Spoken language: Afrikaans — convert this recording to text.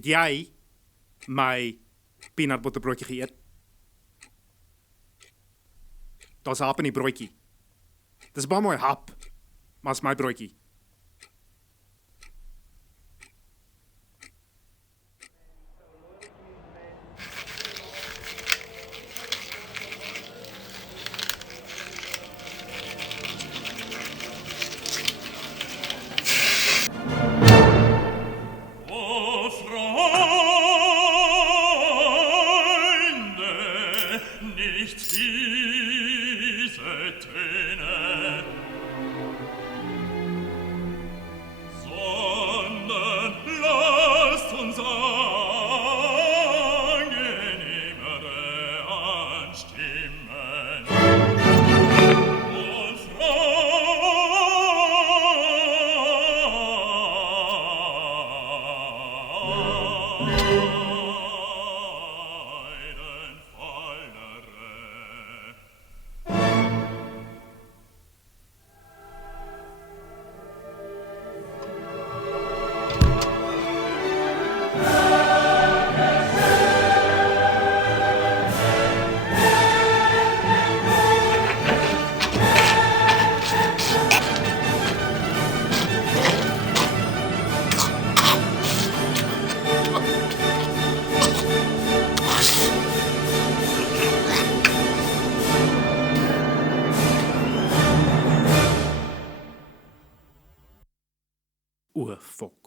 Het jy my peanutbutterbroodjie geëet? Daar's hap in die broodjie. Dis baie mooi hap, maar is my broodjie. O, fok.